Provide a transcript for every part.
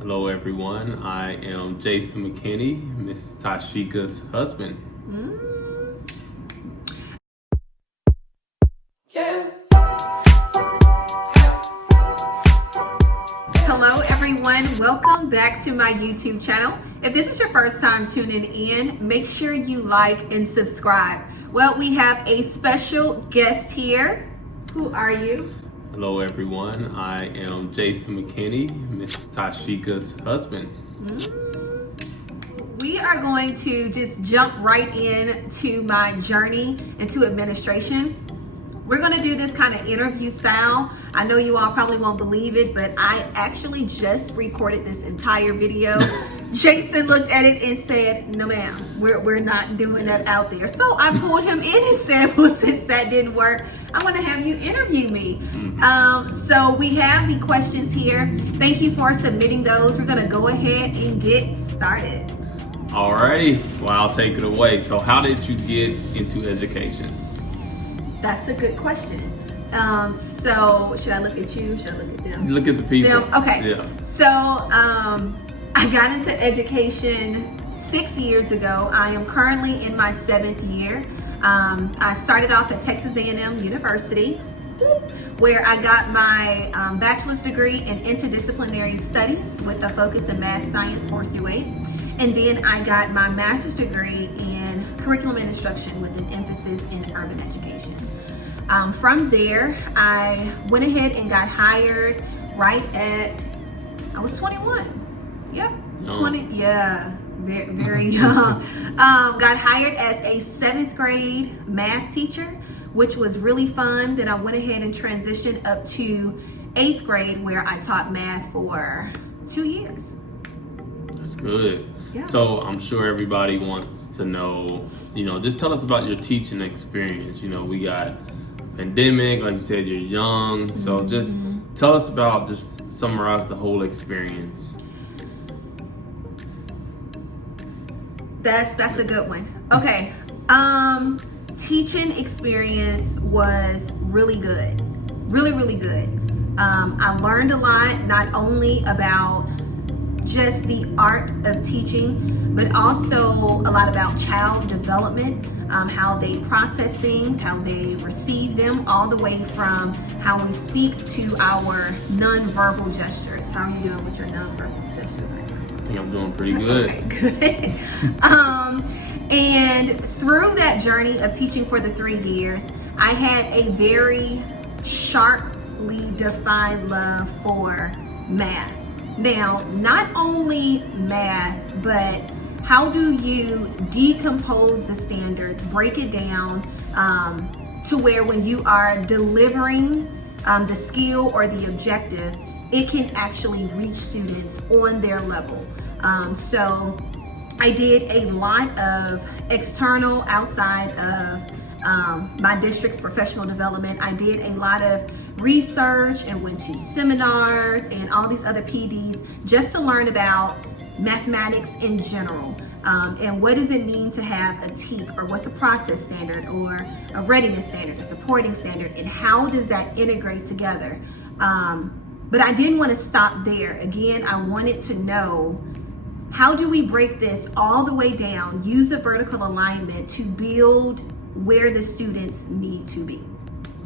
Hello, everyone. I am Jason McKinney, Mrs. Tysheka's husband. Hello, everyone. Welcome back to my YouTube channel. If this is your first time tuning in, make sure you like and subscribe. Well, we have a special guest here. Who are you? Hello, everyone. I am Jason McKinney, Mrs. Tysheka's husband. We are going to just jump right into my journey into administration. We're going to do this kind of interview style. I know you all probably won't believe it, but I actually just recorded this entire video. Jason looked at it and said, no ma'am, we're not doing that out there. So I pulled him in and said, well, since that didn't work, I'm going to have you interview me. So we have the questions here. Thank you for submitting those. We're going to go ahead and get started. Alrighty, well, I'll take it away. So how did you get into education? That's a good question. So should I look at you? Should I look at them? Look at the people. Okay. Yeah. So I got into education 6 years ago. I am currently in my 7th year. I started off at Texas A&M University, where I got my bachelor's degree in interdisciplinary studies with a focus in math, science, 4th through 8. And then I got my master's degree in curriculum and instruction with an emphasis in urban education. From there, I went ahead and got hired right at, I was 21. Yep, 20, yeah, very young. Got hired as a 7th grade math teacher, which was really fun. Then I went ahead and transitioned up to 8th grade, where I taught math for 2 years. That's good. Yeah. So I'm sure everybody wants to know, just tell us about your teaching experience. We got pandemic, like you said, you're young. So just tell us about, just summarize the whole experience. That's a good one. Okay. Teaching experience was really good. Really good. I learned a lot, not only about just the art of teaching, but also a lot about child development, how they process things, how they receive them, all the way from how we speak to our nonverbal gestures. How are you doing with your nonverbal gestures? I think I'm doing pretty good. Okay, good. And through that journey of teaching for the 3 years, I had a very sharply defined love for math. Now, not only math, but how do you decompose the standards, break it down to where when you are delivering the skill or the objective, it can actually reach students on their level. So I did a lot of external, outside of my district's professional development. I did a lot of research and went to seminars and all these other PDs just to learn about mathematics in general. And what does it mean to have a TEAC, or what's a process standard, or a readiness standard, a supporting standard, and how does that integrate together? But I didn't want to stop there. Again, I wanted to know, how do we break this all the way down, use a vertical alignment to build where the students need to be?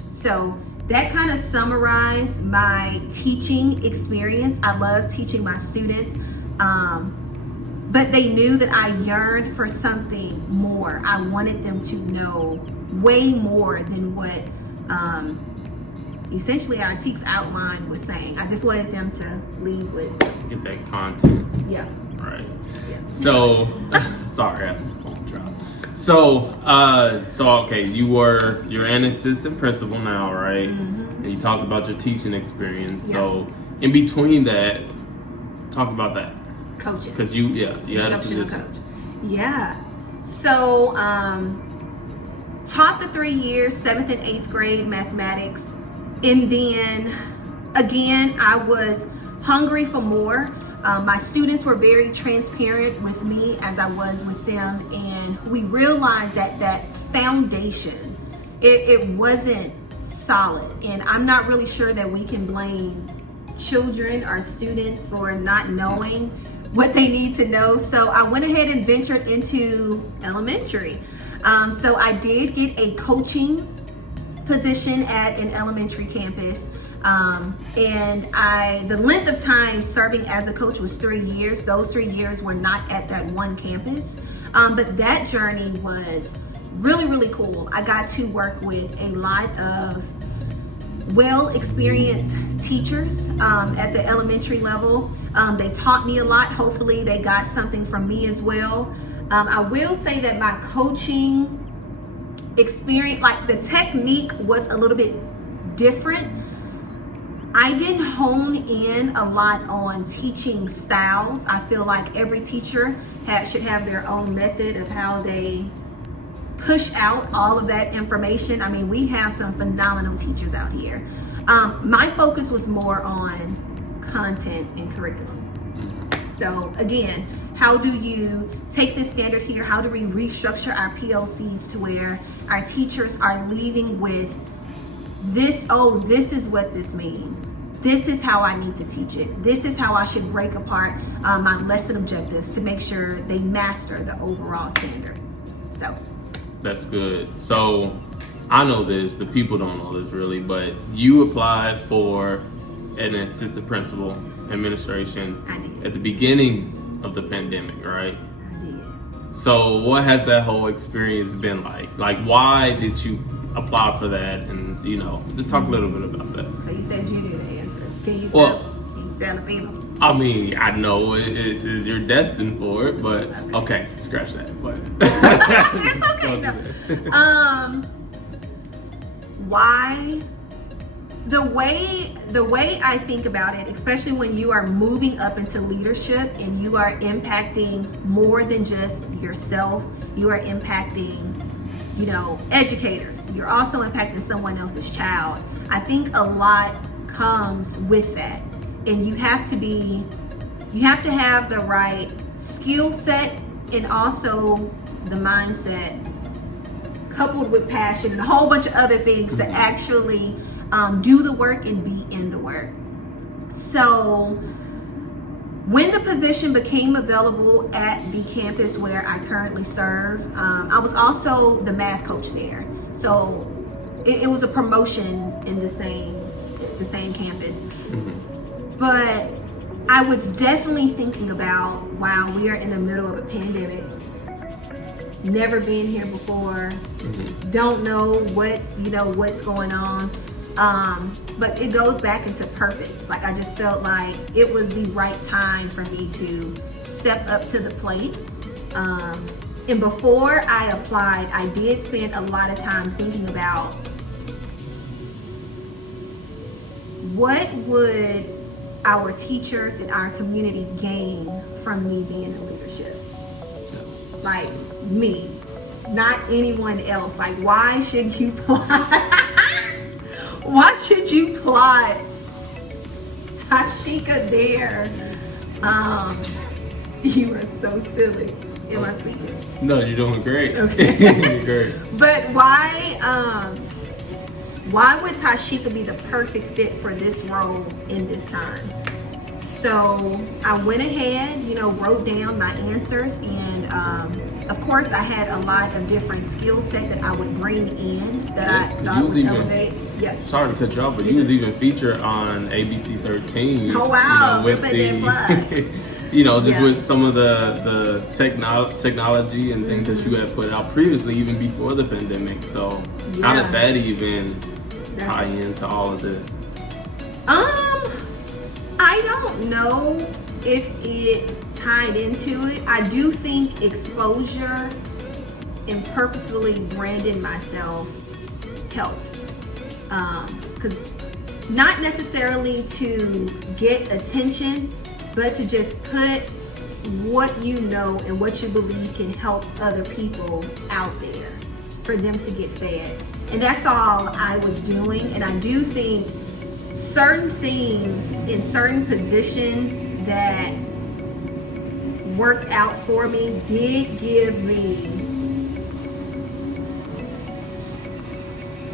So that kind of summarized my teaching experience. I love teaching my students, but they knew that I yearned for something more. I wanted them to know way more than what essentially our TEAC's outline was saying. I just wanted them to leave with. Get that content. Yeah. Right. Yeah. So, sorry, I had the phone drop. So okay, you're an assistant principal now, right? And you talked about your teaching experience. Yeah. So in between that, talk about that. Coaching. Because you had a Instructional position. coach. Yeah. So taught the 3 years, 7th and 8th grade mathematics. And then again, I was hungry for more. My students were very transparent with me as I was with them, and we realized that that foundation, it wasn't solid. And I'm not really sure that we can blame children or students for not knowing what they need to know. So I went ahead and ventured into elementary. So I did get a coaching position at an elementary campus. And the length of time serving as a coach was 3 years. Those 3 years were not at that one campus. But that journey was really, really cool. I got to work with a lot of well-experienced teachers at the elementary level. They taught me a lot. Hopefully they got something from me as well. I will say that my coaching experience, like the technique was a little bit different. I didn't hone in a lot on teaching styles. I feel like every teacher should have their own method of how they push out all of that information. I mean, we have some phenomenal teachers out here. My focus was more on content and curriculum. So again, how do you take this standard here? How do we restructure our PLCs to where our teachers are leaving with this, oh, this is what this means. This is how I need to teach it. This is how I should break apart my lesson objectives to make sure they master the overall standard. So. That's good. So I know this, the people don't know this really, but you applied for an assistant principal administration at the beginning of the pandemic, right? I did. So what has that whole experience been like? Like, why did you apply for that? And, you know, just talk a little bit about that. So you said you knew the answer. Can you tell the people? I mean, I know you're destined for it, but okay, scratch that. But it's okay. No. Why? The way I think about it, especially when you are moving up into leadership and you are impacting more than just yourself, you are impacting, you know, educators. You're also impacting someone else's child. I think a lot comes with that. And you have to have the right skill set and also the mindset coupled with passion and a whole bunch of other things to actually do the work and be in the work. So when the position became available at the campus where I currently serve, I was also the math coach there. So it was a promotion in the same campus. But I was definitely thinking about, wow, we are in the middle of a pandemic. Never been here before. Don't know what's going on. But it goes back into purpose. Like, I just felt like it was the right time for me to step up to the plate. And before I applied, I did spend a lot of time thinking about what would our teachers and our community gain from me being in leadership. Like me, not anyone else. Like, why should you plot Tysheka there? You are so silly. Am I speaking? No, you're doing great. Okay. You're great. But why would Tysheka be the perfect fit for this role in this time? So I went ahead, wrote down my answers, and of course I had a lot of different skill set that I would bring in that I thought would elevate. Yeah. Sorry to cut you off, but you was even featured on ABC 13. Oh wow! With with some of the technology and things that you had put out previously, even before the pandemic. So how did that even tie into all of this? I don't know if it tied into it. I do think exposure and purposefully branding myself helps. Because not necessarily to get attention, but to just put what you know and what you believe can help other people out there for them to get fed. And that's all I was doing. And I do think certain things in certain positions that worked out for me did give me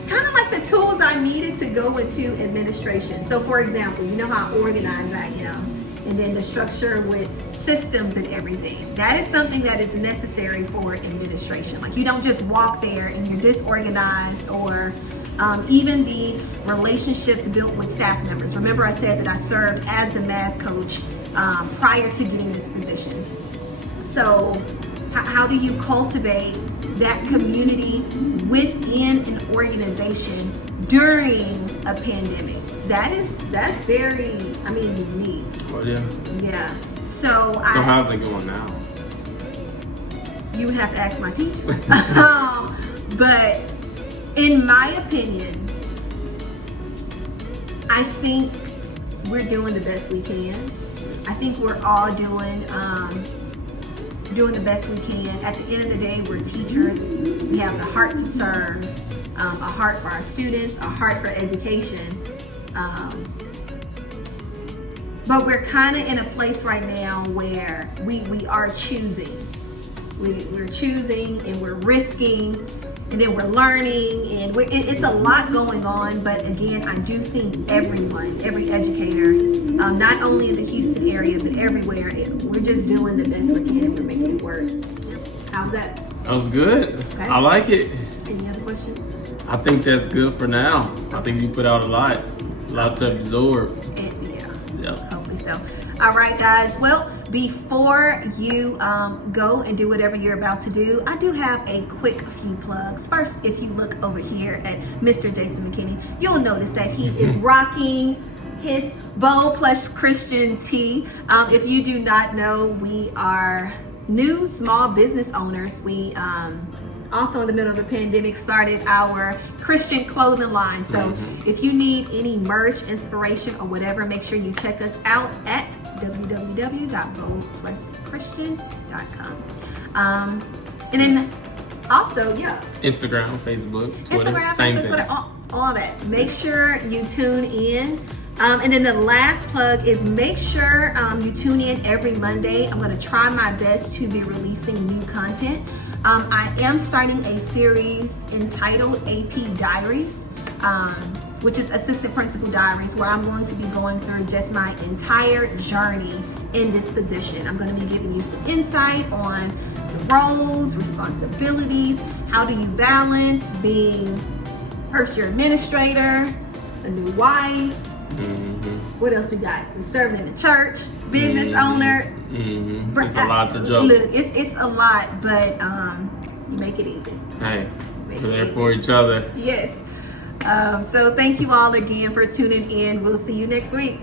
kind of like got the tools I needed to go into administration. So for example, you know how organized I am, and then the structure with systems and everything. That is something that is necessary for administration. Like, you don't just walk there and you're disorganized, or even the relationships built with staff members. Remember, I said that I served as a math coach prior to getting this position. So how do you cultivate that community within an organization during a pandemic? That's very, unique. Oh yeah. Yeah. So how's it going now? You would have to ask my teachers. But in my opinion, I think we're doing the best we can. I think we're all doing the best we can. At the end of the day, we're teachers. We have the heart to serve, a heart for our students, a heart for education. But we're kind of in a place right now where we are choosing. We're choosing, and we're risking, and then we're learning, and it's a lot going on. But again, I do think every educator, not only in the Houston area, but everywhere, we're just doing the best we can. We're making it work. How's that? That was good. Okay. I like it. Any other questions? I think that's good for now. I think you put out a lot to absorb. Yeah. Hopefully so. All right, guys. Well, before you go and do whatever you're about to do, I do have a quick few plugs. First, if you look over here at Mr. Jason McKinney, you'll notice that he is rocking his Bold Plus Christian tee. If you do not know, we are new small business owners. We also in the middle of the pandemic started our Christian clothing line. So if you need any merch, inspiration, or whatever, make sure you check us out at www.boldpluschristian.com. And then also, Instagram, Facebook, Twitter, Instagram, same Facebook, thing. Twitter, all that. Make sure you tune in. And then the last plug is make sure you tune in every Monday. I'm going to try my best to be releasing new content. I am starting a series entitled AP Diaries, which is Assistant Principal Diaries, where I'm going to be going through just my entire journey in this position. I'm going to be giving you some insight on the roles, responsibilities, how do you balance being first year administrator, a new wife. What else we got? We're serving in the church, business owner. It's a lot to juggle. Look, it's a lot, but you make it easy. Hey, we're there for each other. Yes. So thank you all again for tuning in. We'll see you next week.